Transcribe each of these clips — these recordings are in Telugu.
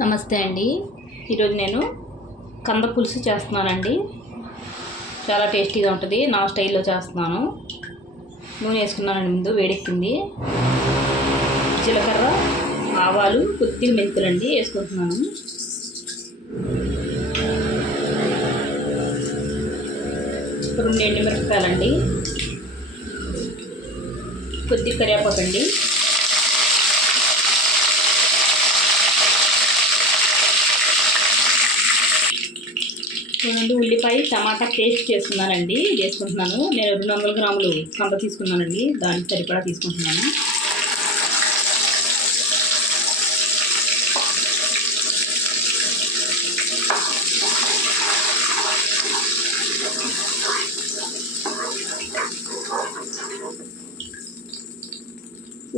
నమస్తే అండి. ఈరోజు నేను కంద పులుసు చేస్తున్నానండి. చాలా టేస్టీగా ఉంటుంది. నా స్టైల్లో చేస్తున్నాను. నూనె వేసుకున్నానండి. ముందు వేడెక్కింది. జీలకర్ర, ఆవాలు, కొద్దిగా మెంతులండి వేసుకుంటున్నాను. రెండు ఎండుమిరపకాయలండి, కొద్దిగా కరివేపాకండి, చూడండి ఉల్లిపాయ టమాటా పేస్ట్ చేసుకున్నానండి. వేసుకుంటున్నాను. నేను 200 గ్రాములు కంద తీసుకున్నానండి. దానికి సరిపడా తీసుకుంటున్నాను.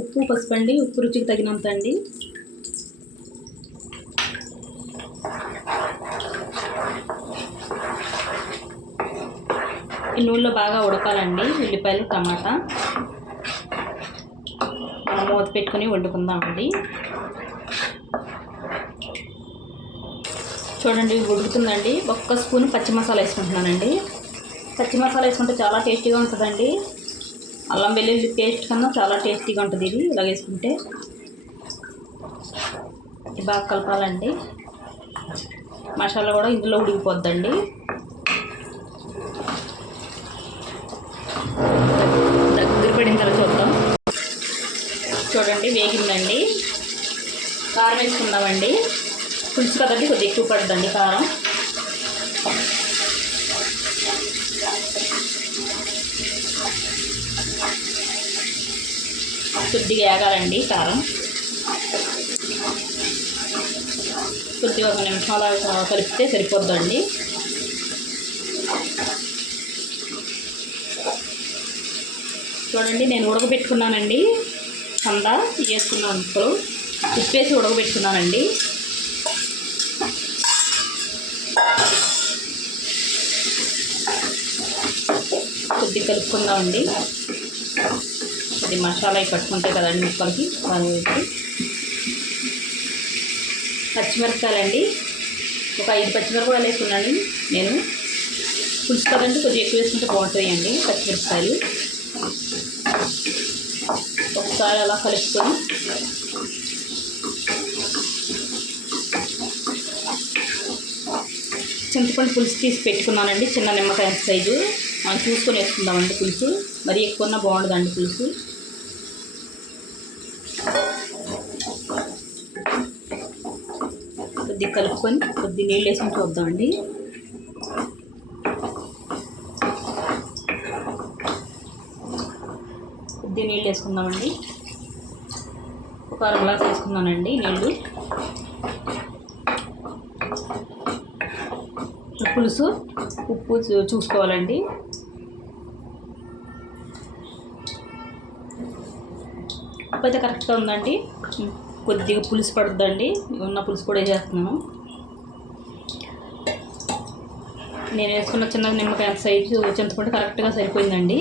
ఉప్పు, పసుపు అండి. ఉప్పు రుచికి తగినంత అండి. ఈ నూనెలో బాగా ఉడకాలండి ఉల్లిపాయలు, టమాటా. మనం మూత పెట్టుకుని వండుకుందామండి. చూడండి ఉడుకుతుందండి. ఒక్క స్పూన్ పచ్చి మసాలా వేసుకుంటున్నానండి. పచ్చి మసాలా వేసుకుంటే చాలా టేస్టీగా ఉంటుందండి. అల్లం వెల్లుల్లి పేస్ట్ కన్నా చాలా టేస్టీగా ఉంటుంది ఇది ఇలా వేసుకుంటే. బాగా కలపాలండి. మసాలా కూడా ఇందులో ఉడికిపోద్దండి. దగ్గర పడిన తర్వాత చూద్దాం. చూడండి వేగిందండి. కారం వేసుకుందామండి. పులుసు కదండి, కొద్దిగా ఎక్కువ పడుతుందండి కారం. కొద్దిగా వేగాలండి కారం. కొద్దిగా 1 నిమిషాలు కలిపితే సరిపోద్దండి. చూడండి నేను ఉడకబెట్టుకున్నానండి. కంద వేసుకున్నాను. ఇప్పుడు ఉప్పు వేసి ఉడకబెట్టుకున్నానండి. కొద్దిగా కలుపుకుందామండి. ఇది మసాలా పట్టుకుంటాయి కదండి ముక్కలకి. పచ్చిమిరపకాయలండి, ఒక 5 పచ్చిమిరపకాయలు వేసుకున్నాను నేను. పులుసు కదండి, కొద్దిగా ఎక్కువ వేసుకుంటే బాగుంటాయండి పచ్చిమిరపకాయలు. ఒకసారి అలా కలుపుకొని చింతపండు పులుసు తీసి పెట్టుకున్నానండి. చిన్న నిమ్మకాయ సైజు. మనం చూసుకొని వేసుకుందామండి పులుసు. మరీ ఎక్కువ ఉన్నా బాగుండదండి పులుసు. కొద్దిగా కలుపుకొని కొద్దిగా నీళ్ళు వేసుకొని చూద్దామండి. కొద్దిగా నీళ్ళు వేసుకుందామండి. ఒక 1 గ్లాస్ వేసుకున్నానండి నీళ్ళు. పులుసు ఉప్పు చూసుకోవాలండి. ఉప్పు అయితే కరెక్ట్గా ఉందండి. కొద్దిగా పులుసు పడుతుందండి. ఉన్న పులుసు కూడా వేసేస్తున్నాను. నేను వేసుకున్న చిన్న నిమ్మకాయ సైజు చింతపండు కరెక్ట్గా సరిపోయిందండి.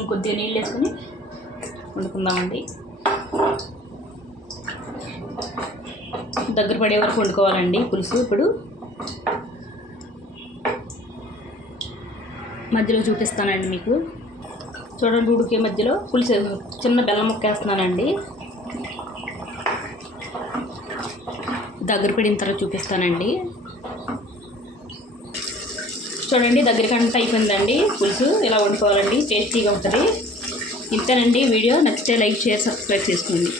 ఇంకొద్దిగా నీళ్ళు వేసుకొని వండుకుందామండి. దగ్గర పడే వరకు వండుకోవాలండి పులుసు. ఇప్పుడు మధ్యలో చూపిస్తానండి మీకు. చూడండి ఉడికే మధ్యలో పులుసు చిన్న బెల్లం ముక్క వేస్తున్నానండి. దగ్గర పడిన తర్వాత చూపిస్తానండి. చూడండి దగ్గరికంతా అయిపోయిందండి పులుసు. ఇలా వండుకోవాలండి. టేస్టీగా ఉంటుంది. ఇంతేనండి వీడియో. నచ్చితే లైక్, షేర్, సబ్స్క్రైబ్ చేసుకోండి.